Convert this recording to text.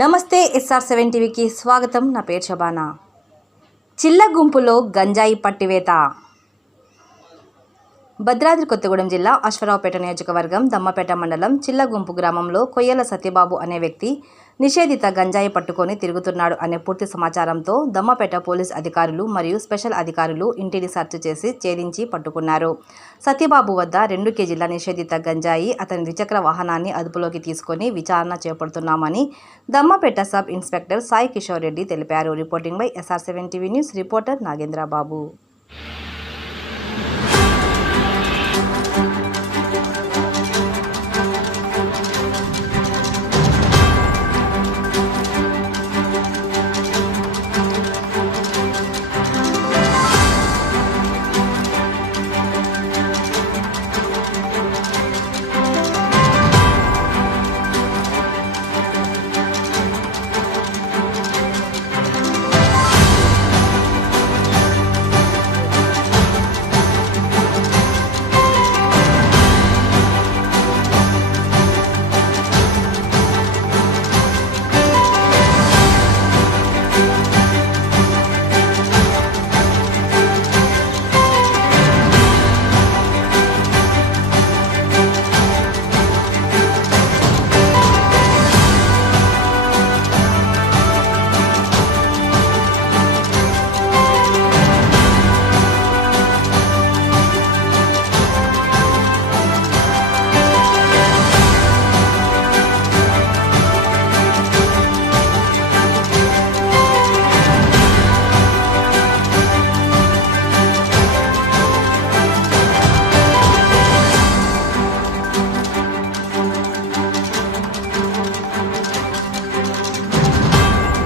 నమస్తే SR7 టీవీకి స్వాగతం. నా పేరు శబానా. చిల్ల గుంపులో గంజాయి పట్టివేత. భద్రాద్రి కొత్తగూడెం జిల్లా అశ్వారావుపేట నియోజకవర్గం దమ్మపేట మండలం చిల్లగుంపు గ్రామంలో కొయ్యల సత్యబాబు అనే వ్యక్తి నిషేధిత గంజాయి పట్టుకొని తిరుగుతున్నాడు అనే పూర్తి సమాచారంతో దమ్మపేట పోలీస్ అధికారులు మరియు స్పెషల్ అధికారులు ఇంటిని సెర్చ్ చేసి ఛేదించి పట్టుకున్నారు. సత్యబాబు వద్ద 2 కేజీల నిషేధిత గంజాయి, అతని ద్విచక్ర వాహనాన్ని అదుపులోకి తీసుకొని విచారణ చేపడుతున్నామని దమ్మపేట సబ్ ఇన్స్పెక్టర్ సాయి కిషోర్ రెడ్డి తెలిపారు. Reporting by SR7 TV news. Reporter Nagendra Babu.